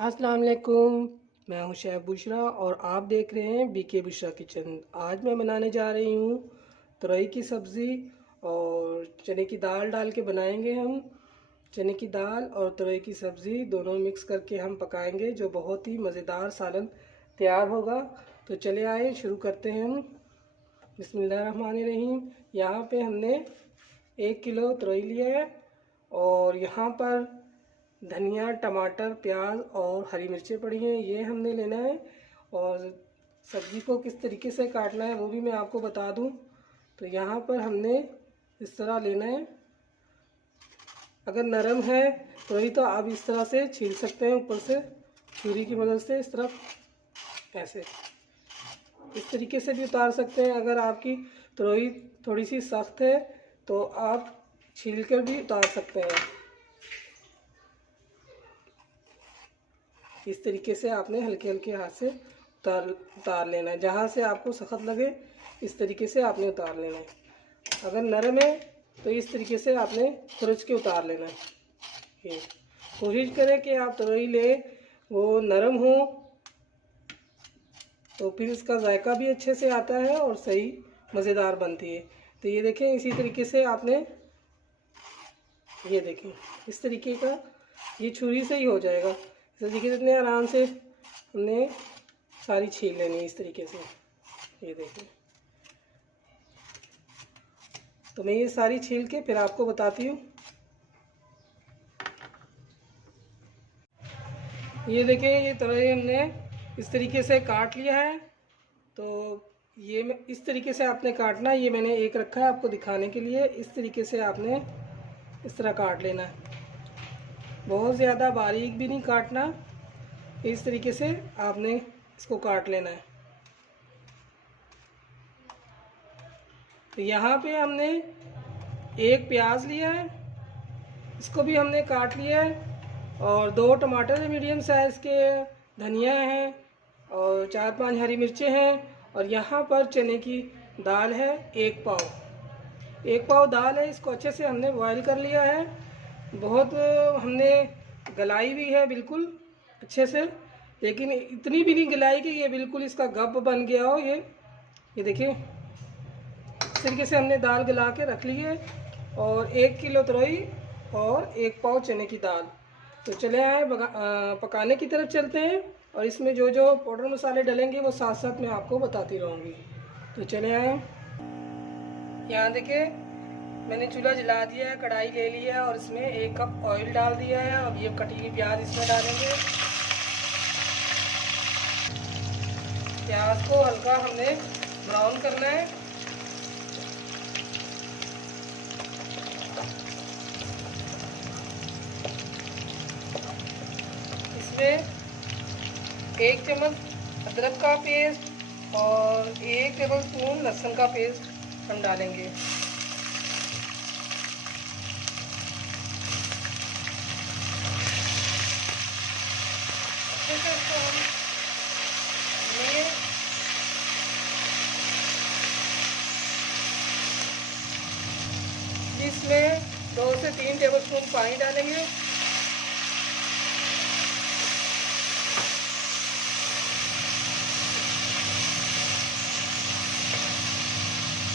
अस्सलाम वालेकुम। मैं हूं शेफ़ बुशरा और आप देख रहे हैं बीके बुशरा किचन। आज मैं बनाने जा रही हूं तुरई की सब्ज़ी और चने की दाल डाल के बनाएंगे हम। चने की दाल और तुरई की सब्ज़ी दोनों मिक्स करके हम पकाएंगे, जो बहुत ही मज़ेदार सालन तैयार होगा। तो चले आए शुरू करते हैं हम। बिस्मिल्लाहिर्रहमानिर्रहीम। यहाँ पे हमने 1 किलो तुरई लिया है और यहाँ पर धनिया, टमाटर, प्याज और हरी मिर्चें पड़ी हैं, ये हमने लेना है। और सब्ज़ी को किस तरीके से काटना है वो भी मैं आपको बता दूं। तो यहाँ पर हमने इस तरह लेना है। अगर नरम है तुरई तो आप इस तरह से छील सकते हैं, ऊपर से छुरी की मदद से इस तरफ ऐसे इस तरीके से भी उतार सकते हैं। अगर आपकी तुरई थोड़ी सी सख्त है तो आप छील कर भी उतार सकते हैं। इस तरीके से आपने हल्के हल्के हाथ से उतार लेना है। जहाँ से आपको सख्त लगे इस तरीके से आपने उतार लेना है। अगर नरम है तो इस तरीके से आपने खुरच के उतार लेना है। ये कोशिश करें कि आप तुरई ले वो नरम हो, तो फिर इसका जायका भी अच्छे से आता है और सही मज़ेदार बनती है। तो ये देखें, इसी तरीके से आपने ये देखें इस तरीके का ये छुरी से ही हो जाएगा। इस तरीके से इतने आराम से हमने सारी छील लेनी है इस तरीके से। ये देखें, तो मैं ये सारी छील के फिर आपको बताती हूँ। ये देखें, ये तुरई हमने इस तरीके से काट लिया है। तो ये मैं इस तरीके से आपने काटना है। ये मैंने एक रखा है आपको दिखाने के लिए। इस तरीके से आपने इस तरह काट लेना है, बहुत ज़्यादा बारीक भी नहीं काटना। इस तरीके से आपने इसको काट लेना है। तो यहाँ पे हमने एक प्याज लिया है, इसको भी हमने काट लिया है। और 2 टमाटर मीडियम साइज़ के, धनिया है और 4-5 हरी मिर्चें हैं। और यहाँ पर चने की दाल है 1 पाव दाल है। इसको अच्छे से हमने बॉयल कर लिया है। बहुत हमने गलाई भी है बिल्कुल अच्छे से, लेकिन इतनी भी नहीं गलाई कि ये बिल्कुल इसका गप बन गया हो। ये देखिए, इस तरीके से हमने दाल गला के रख ली है। और 1 किलो तुरई और 1 पाव चने की दाल। तो चले आए पकाने की तरफ चलते हैं। और इसमें जो जो पाउडर मसाले डलेंगे वो साथ साथ मैं आपको बताती रहूँगी। तो चले आए। यहाँ देखिए, मैंने चूल्हा जला दिया है, कढ़ाई ले लिया है और इसमें 1 कप ऑयल डाल दिया है। अब ये कटी हुई प्याज इसमें डालेंगे। प्याज को हल्का हमने ब्राउन करना है। इसमें 1 चम्मच अदरक का पेस्ट और 1 टेबलस्पून लहसुन का पेस्ट हम डालेंगे। इसमें 2 से 3 टेबलस्पून पानी डालेंगे।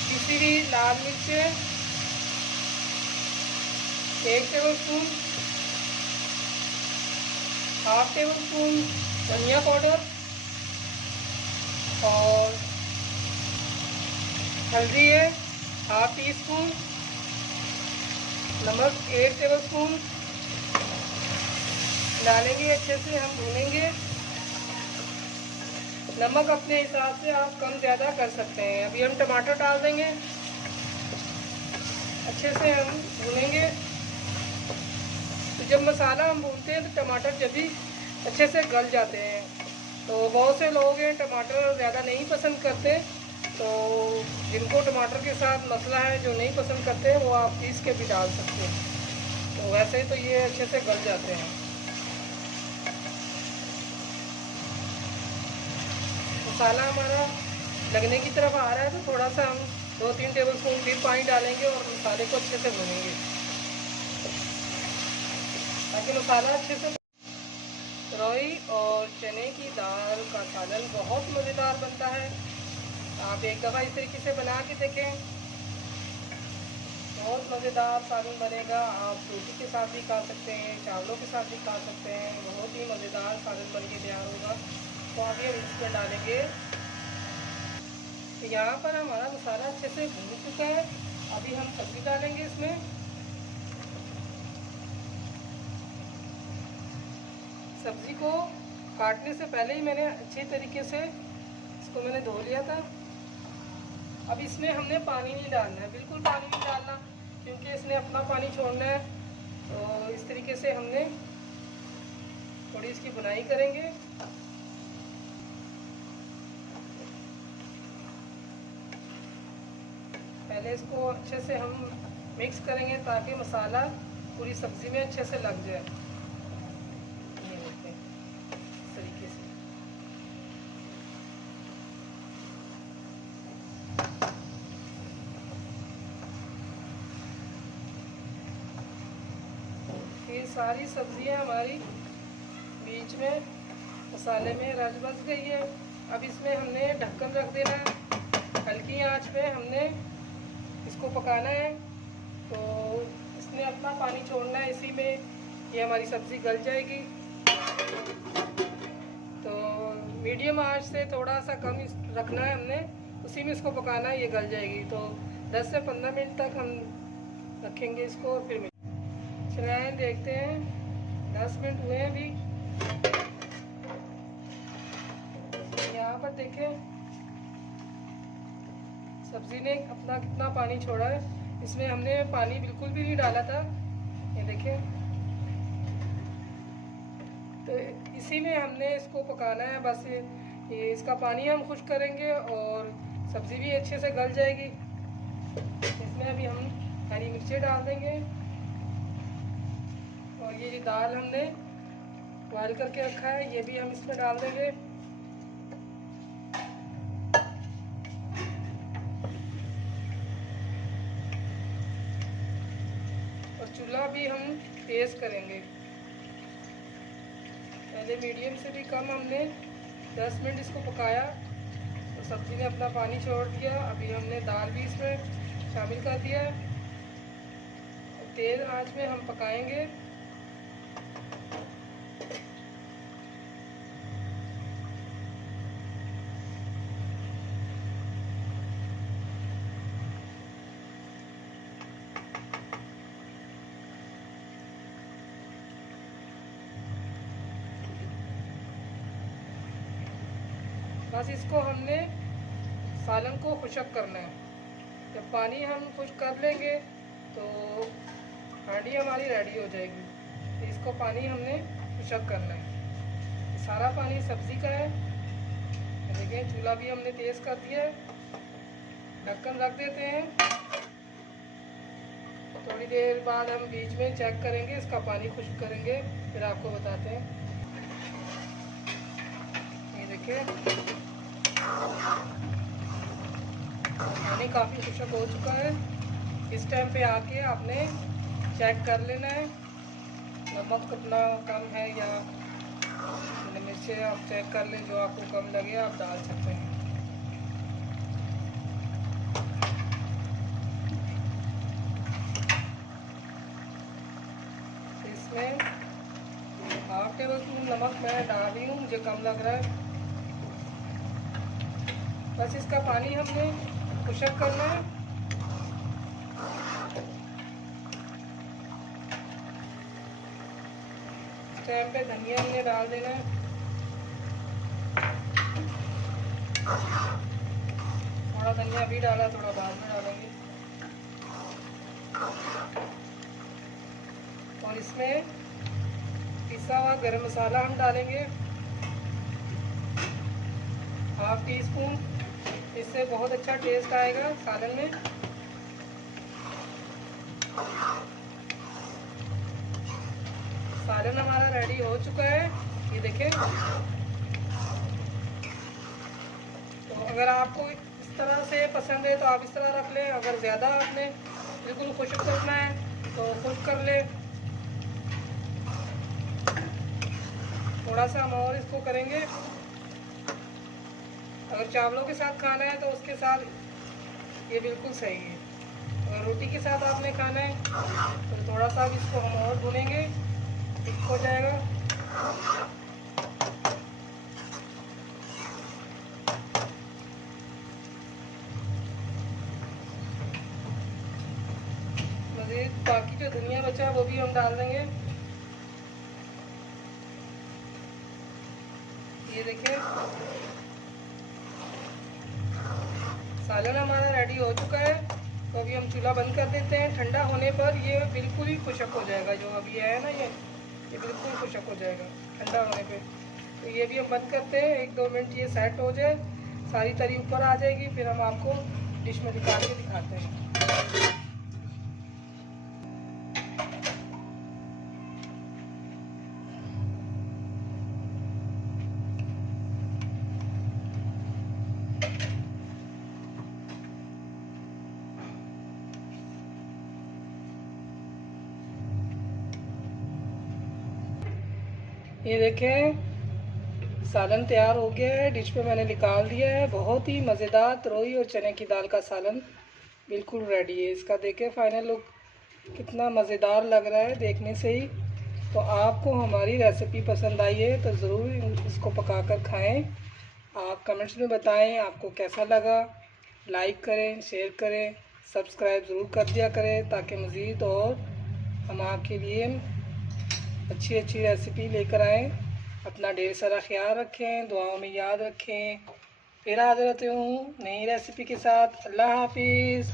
पिसी हुई लाल मिर्चें 1 टेबलस्पून, हाफ टेबलस्पून धनिया पाउडर और हल्दी है हाफ टी स्पून, नमक 1 टेबलस्पून डालेंगे। अच्छे से हम भूनेंगे। नमक अपने हिसाब से आप कम ज़्यादा कर सकते हैं। अभी हम टमाटर डाल देंगे, अच्छे से हम भूनेंगे। तो जब मसाला हम भूनते हैं तो टमाटर जब भी अच्छे से गल जाते हैं। तो बहुत से लोग हैं टमाटर ज़्यादा नहीं पसंद करते, तो जिनको टमाटर के साथ मसला है, जो नहीं पसंद करते वो आप पीस के भी डाल सकते हैं। तो वैसे तो ये अच्छे से गल जाते हैं। मसाला हमारा लगने की तरफ आ रहा है तो थोड़ा सा हम 2-3 टेबलस्पून फिर पानी डालेंगे और मसाले को अच्छे से भूनेंगे ताकि मसाला अच्छे से। तुरई तरोई और चने की दाल का सालन बहुत मज़ेदार बनता है। आप एक दफ़ा इस तरीके से बना के देखें, बहुत मज़ेदार सालन बनेगा। आप रोटी के साथ भी खा सकते हैं, चावलों के साथ भी खा सकते हैं। बहुत ही मज़ेदार सालन बन के तैयार होगा। तो अभी हम इसमें डालेंगे, तो यहाँ पर हमारा मसाला अच्छे से भून चुका है। अभी हम सब्ज़ी डालेंगे इसमें। सब्ज़ी को काटने से पहले ही मैंने अच्छे तरीके से इसको मैंने धो लिया था। अब इसमें हमने पानी नहीं डालना है, बिल्कुल पानी नहीं डालना, क्योंकि इसने अपना पानी छोड़ना है। तो इस तरीके से हमने थोड़ी इसकी बुनाई करेंगे। पहले इसको अच्छे से हम मिक्स करेंगे ताकि मसाला पूरी सब्ज़ी में अच्छे से लग जाए। ये देखते हैं इस तरीके से। ये सारी सब्जियां हमारी बीच में मसाले में रच बस गई है। अब इसमें हमने ढक्कन रख देना है, हल्की आंच पे हमने इसको पकाना है। तो इसने अपना पानी छोड़ना है, इसी में ये हमारी सब्ज़ी गल जाएगी। तो मीडियम आंच से थोड़ा सा कम रखना है हमने, उसी में इसको पकाना है, ये गल जाएगी। तो 10 से 15 मिनट तक हम रखेंगे इसको और फिर चलाएं, देखते हैं। 10 मिनट हुए हैं अभी। यहाँ पर देखें सब्ज़ी ने अपना कितना पानी छोड़ा है। इसमें हमने पानी बिल्कुल भी नहीं डाला था, ये देखें। तो इसी में हमने इसको पकाना है बस। ये इसका पानी हम खुश करेंगे और सब्ज़ी भी अच्छे से गल जाएगी। इसमें अभी हम हरी मिर्चें डाल देंगे और ये जो दाल हमने बॉयल करके रखा है ये भी हम इसमें डाल देंगे। चूल्हा भी हम तेज़ करेंगे। पहले मीडियम से भी कम हमने 10 मिनट इसको पकाया तो सब्ज़ी ने अपना पानी छोड़ दिया। अभी हमने दाल भी इसमें शामिल कर दिया है। तेज़ आंच में हम पकाएंगे। बस इसको हमने सालन को खुशक करना है। जब पानी हम खुश्क कर लेंगे तो हांडी हमारी रेडी हो जाएगी। तो इसको पानी हमने खुशक करना है। सारा पानी सब्ज़ी का है। देखिए चूल्हा भी हमने तेज़ कर दिया है। ढक्कन रख देते हैं। थोड़ी देर बाद हम बीच में चेक करेंगे, इसका पानी खुश्क करेंगे, फिर आपको बताते हैं। ये देखिए पानी काफ़ी खुशक हो चुका है। इस टाइम पे आके आपने चेक कर लेना है नमक कितना कम है या मिर्चें आप चेक कर लें, जो आपको कम लगे आप डाल सकते हैं। इसमें 1/2 टेबलस्पून नमक मैं डाल रही हूँ, मुझे कम लग रहा है। बस इसका पानी हमने खुशक करना है। इस टाइम पे धनिया हमने डाल देना है। थोड़ा धनिया अभी डाला, थोड़ा बाद में डालेंगे। और इसमें पिसा हुआ गरम मसाला हम डालेंगे 1/2 टीस्पून। इससे बहुत अच्छा टेस्ट आएगा सालन में। सालन हमारा रेडी हो चुका है, ये देखें। तो अगर आपको इस तरह से पसंद है तो आप इस तरह रख लें। अगर ज़्यादा आपने बिल्कुल खुश्क करना है तो खुश्क कर लें। थोड़ा सा हम और इसको करेंगे। अगर चावलों के साथ खाना है तो उसके साथ ये बिल्कुल सही है। अगर रोटी के साथ आपने खाना है तो थोड़ा सा भी इसको हम और भूनेंगे, ठीक हो जाएगा। मज़ीद बाकी जो धनिया बचा है वो भी हम डाल देंगे। ये देखें, सालन हमारा रेडी हो चुका है। तो अभी हम चूल्हा बंद कर देते हैं। ठंडा होने पर ये बिल्कुल ही खुशक हो जाएगा। जो अभी है ना ये बिल्कुल खुशक हो जाएगा ठंडा होने पे। तो ये भी हम बंद करते हैं, 1-2 मिनट ये सेट हो जाए, सारी तरी ऊपर आ जाएगी, फिर हम आपको डिश में निकाल के दिखाते हैं। ये देखें, सालन तैयार हो गया है, डिश पे मैंने निकाल दिया है। बहुत ही मज़ेदार तरोई और चने की दाल का सालन बिल्कुल रेडी है। इसका देखें फाइनल लुक कितना मज़ेदार लग रहा है देखने से ही। तो आपको हमारी रेसिपी पसंद आई है तो ज़रूर इसको पकाकर खाएं। आप कमेंट्स में बताएं आपको कैसा लगा। लाइक करें, शेयर करें, सब्सक्राइब ज़रूर कर दिया करें ताकि मज़ीद और हम आपके लिए अच्छी अच्छी रेसिपी लेकर आएँ। अपना ढेर सारा ख्याल रखें, दुआओं में याद रखें। फिर हाज़िर होती हूँ नई रेसिपी के साथ। अल्लाह हाफिज़।